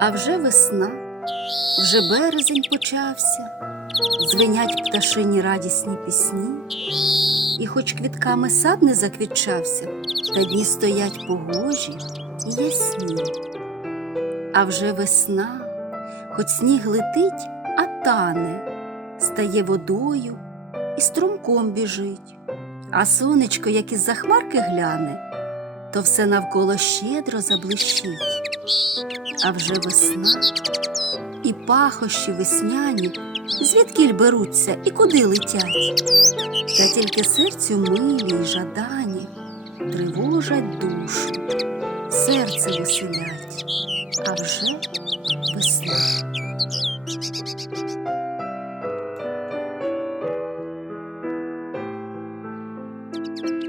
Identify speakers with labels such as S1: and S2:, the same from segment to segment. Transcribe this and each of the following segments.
S1: А вже весна, вже березень почався, дзвенять пташині радісні пісні, і хоч квітками сад не заквітчався, та дні стоять погожі і ясні. А вже весна, хоч сніг летить, а тане, стає водою і струмком біжить, а сонечко, як із за хмарки гляне, то все навколо щедро заблищить. А вже весна, і пахощі весняні, звідкіль беруться і куди летять, та тільки серцю милі й жадані тривожать душу, серце веселять, а вже весна.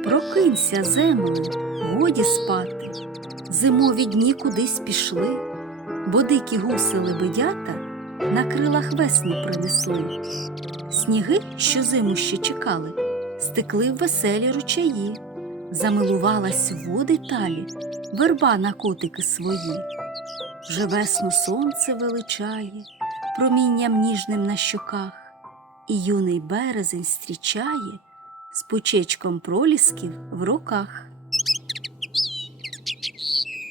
S1: Прокинься, земле, годі спати, зимові дні кудись пішли, бо дикі гуси лебедята на крилах весну принесли. Сніги, що зиму ще чекали, стекли в веселі ручаї, замилувалась води талі, верба на котики свої. Вже весну сонце величає, промінням ніжним на щоках, і юний березень зустрічає з пучечком пролісків в руках. Thank you.